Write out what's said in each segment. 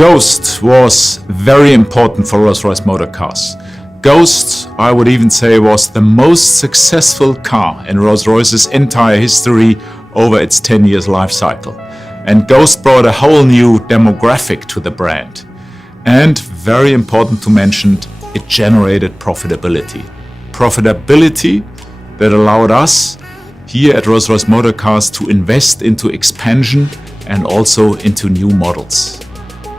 Ghost was very important for Rolls-Royce Motor Cars. Ghost, I would even say, was the most successful car in Rolls-Royce's entire history over its 10 years life cycle. And Ghost brought a whole new demographic to the brand. And very important to mention, it generated profitability. Profitability that allowed us here at Rolls-Royce Motor Cars to invest into expansion and also into new models.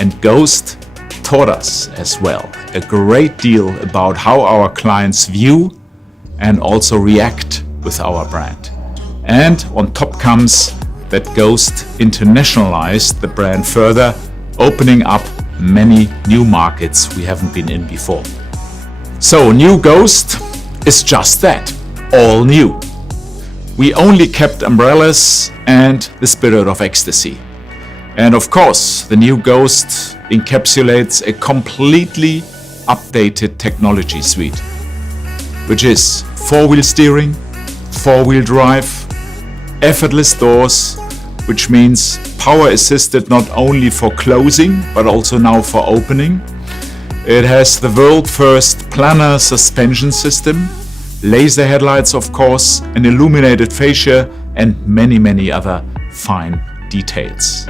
And Ghost taught us as well a great deal about how our clients view and also react with our brand. And on top comes that Ghost internationalized the brand further, opening up many new markets we haven't been in before. So new Ghost is just that, all new. We only kept umbrellas and the spirit of ecstasy. And of course, the new Ghost encapsulates a completely updated technology suite, which is four-wheel steering, four-wheel drive, effortless doors, which means power assisted not only for closing, but also now for opening. It has the world first planar suspension system, laser headlights of course, an illuminated fascia and many other fine details.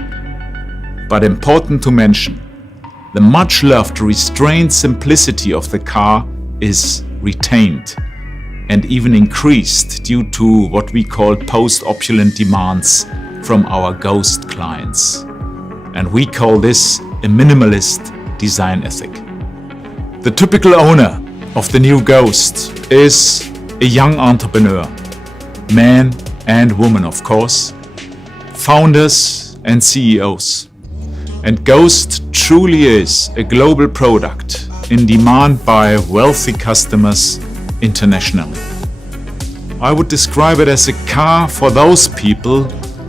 But important to mention, the much loved restrained simplicity of the car is retained and even increased due to what we call post-opulent demands from our Ghost clients. And we call this a minimalist design ethic. The typical owner of the new Ghost is a young entrepreneur, man and woman of course, founders and CEOs. And Ghost truly is a global product in demand by wealthy customers internationally. I would describe it as a car for those people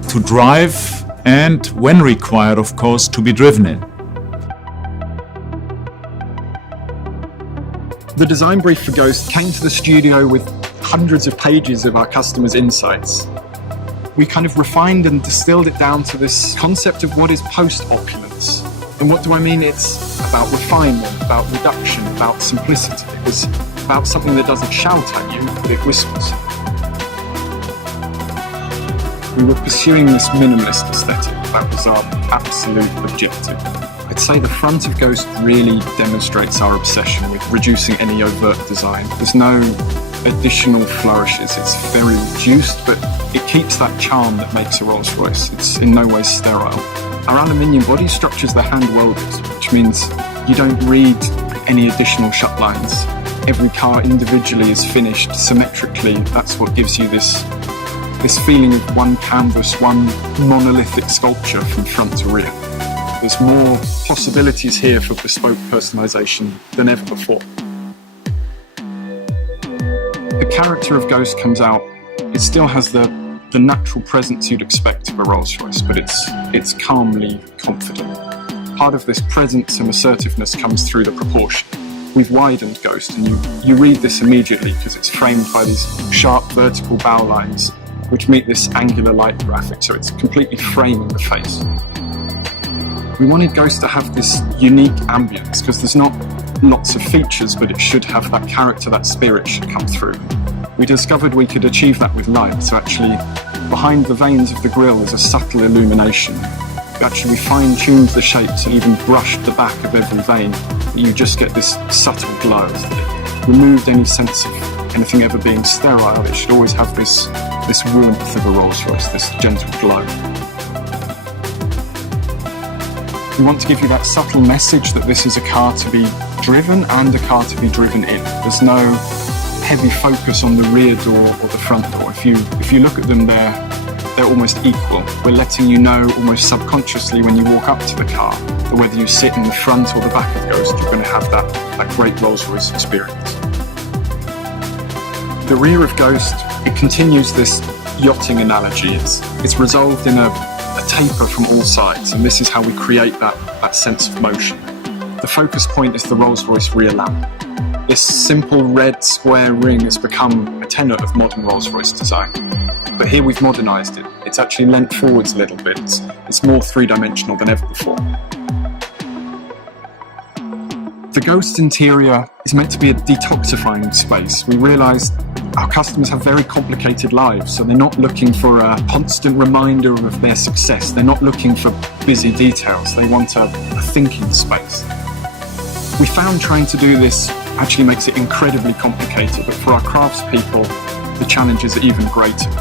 to drive and, when required of course, to be driven in. The design brief for Ghost came to the studio with hundreds of pages of our customers' insights. We kind of refined and distilled it down to this concept of what is post-opulence. And what do I mean? It's about refinement, about reduction, about simplicity. It was about something that doesn't shout at you, but it whispers. We were pursuing this minimalist aesthetic. That was our absolute objective. I'd say the front of Ghost really demonstrates our obsession with reducing any overt design. There's no additional flourishes. It's very reduced, but it keeps that charm that makes a Rolls-Royce. It's in no way sterile. Our aluminium body structures the hand welded, which means you don't read any additional shut lines. Every car individually is finished symmetrically. That's what gives you this feeling of one canvas, one monolithic sculpture from front to rear. There's more possibilities here for bespoke personalization than ever before. The character of Ghost comes out. It still has the natural presence you'd expect of a Rolls-Royce, but it's calmly confident. Part of this presence and assertiveness comes through the proportion. We've widened Ghost, and you read this immediately because it's framed by these sharp vertical bow lines which meet this angular light graphic, so it's completely framing the face. We wanted Ghost to have this unique ambience because there's not lots of features, but it should have that character, that spirit should come through. We discovered we could achieve that with light, so actually behind the veins of the grille is a subtle illumination. We actually fine-tuned the shapes and even brushed the back of every vein, that you just get this subtle glow. It removed any sense of anything ever being sterile. It should always have this warmth of a Rolls-Royce, this gentle glow. We want to give you that subtle message that this is a car to be driven and a car to be driven in. There's no heavy focus on the rear door or the front door. If you look at them, they're almost equal. We're letting you know almost subconsciously when you walk up to the car that whether you sit in the front or the back of Ghost, you're going to have that great Rolls-Royce experience. The rear of Ghost, it continues this yachting analogy. It's resolved in a taper from all sides, and this is how we create that sense of motion. The focus point is the Rolls-Royce rear lamp. This simple red square ring has become a tenet of modern Rolls-Royce design. But here we've modernised it. It's actually leant forwards a little bit. It's more three-dimensional than ever before. The Ghost interior is meant to be a detoxifying space. We realised our customers have very complicated lives, so they're not looking for a constant reminder of their success. They're not looking for busy details. They want a thinking space. We found trying to do this actually makes it incredibly complicated, but for our craftspeople, the challenges are even greater.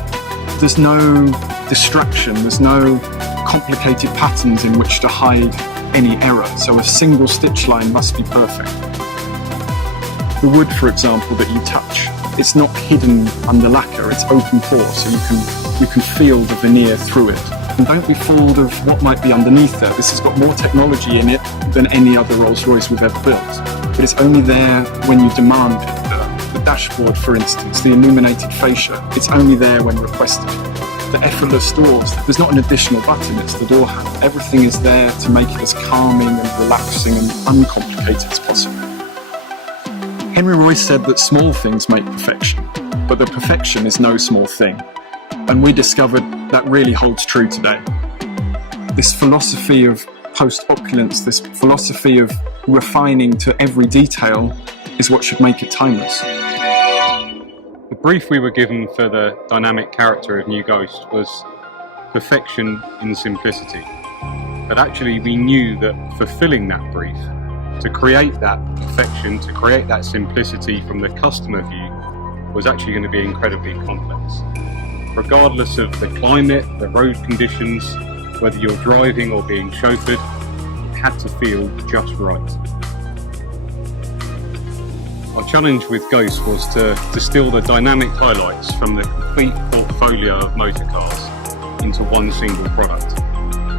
There's no distraction, there's no complicated patterns in which to hide any error, so a single stitch line must be perfect. The wood, for example, that you touch, it's not hidden under lacquer, it's open pore, so you can feel the veneer through it. And don't be fooled of what might be underneath there. This has got more technology in it than any other Rolls-Royce we've ever built, but it's only there when you demand it. The dashboard, for instance, the illuminated fascia, it's only there when requested. The effortless doors, there's not an additional button, it's the door handle. Everything is there to make it as calming and relaxing and uncomplicated as possible. Henry Royce said that small things make perfection, but the perfection is no small thing. And we discovered that really holds true today. This philosophy of post-opulence, this philosophy of refining to every detail is what should make it timeless. The brief we were given for the dynamic character of New Ghost was perfection in simplicity. But actually we knew that fulfilling that brief, to create that perfection, to create that simplicity from the customer view, was actually going to be incredibly complex. Regardless of the climate, the road conditions, whether you're driving or being chauffeured, it had to feel just right. Our challenge with Ghost was to distill the dynamic highlights from the complete portfolio of motor cars into one single product.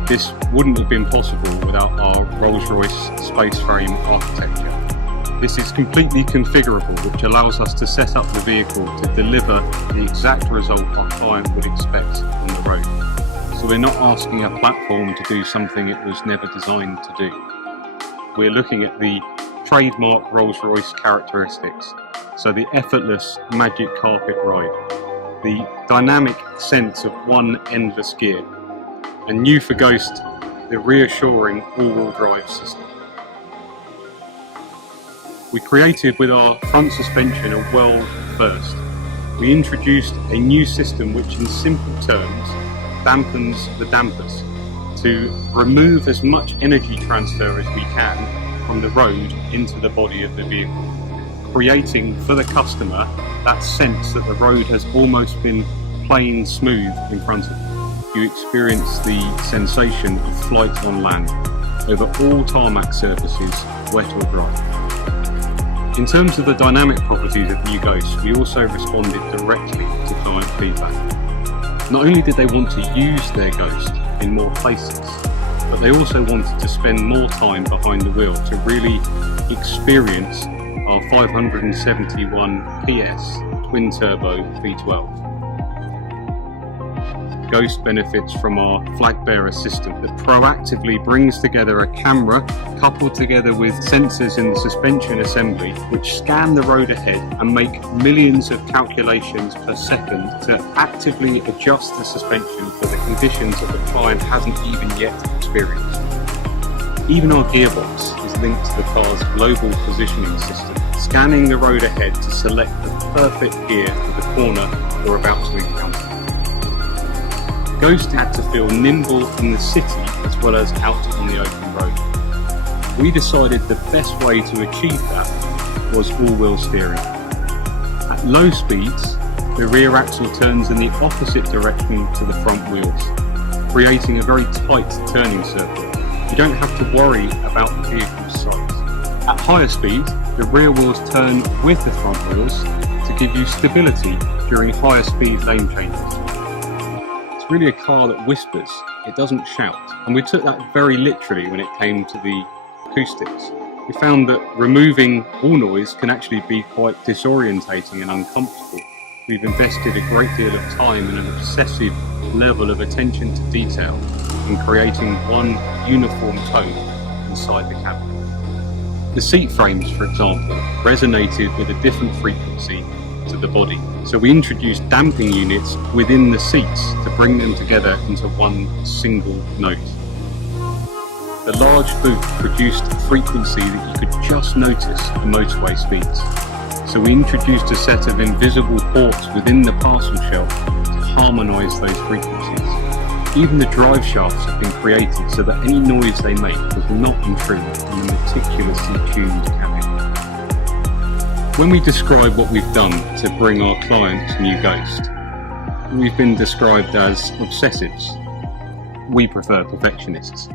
This wouldn't have been possible without our Rolls-Royce space frame architecture. This is completely configurable, which allows us to set up the vehicle to deliver the exact result our client would expect on the road. So we're not asking a platform to do something it was never designed to do. We're looking at the trademark Rolls-Royce characteristics, so the effortless magic carpet ride, the dynamic sense of one endless gear, and new for Ghost, the reassuring all-wheel drive system. We created with our front suspension a world first. We introduced a new system which in simple terms dampens the dampers to remove as much energy transfer as we can from the road into the body of the vehicle, creating for the customer that sense that the road has almost been plain smooth in front of you. You experience the sensation of flight on land over all tarmac surfaces, wet or dry. In terms of the dynamic properties of New Ghost, we also responded directly to client feedback. Not only did they want to use their Ghost in more places, but they also wanted to spend more time behind the wheel to really experience our 571 PS twin-turbo V12. Ghost benefits from our flag bearer system that proactively brings together a camera coupled together with sensors in the suspension assembly which scan the road ahead and make millions of calculations per second to actively adjust the suspension for the conditions that the client hasn't even yet experienced. Even our gearbox is linked to the car's global positioning system, scanning the road ahead to select the perfect gear for the corner we're about to encounter. Ghost had to feel nimble in the city as well as out on the open road. We decided the best way to achieve that was all-wheel steering. At low speeds, the rear axle turns in the opposite direction to the front wheels, creating a very tight turning circle. You don't have to worry about the vehicle's size. At higher speeds, the rear wheels turn with the front wheels to give you stability during higher speed lane changes. Really a car that whispers, it doesn't shout. And we took that very literally when it came to the acoustics. We found that removing all noise can actually be quite disorientating and uncomfortable. We've invested a great deal of time and an obsessive level of attention to detail in creating one uniform tone inside the cabin. The seat frames, for example, resonated with a different frequency to the body. So we introduced damping units within the seats to bring them together into one single note. The large booth produced a frequency that you could just notice the motorway speeds. So we introduced a set of invisible ports within the parcel shelf to harmonise those frequencies. Even the drive shafts have been created so that any noise they make does not intrude on the meticulously tuned cabin. When we describe what we've done to bring our clients new Ghost, we've been described as obsessives. We prefer perfectionists.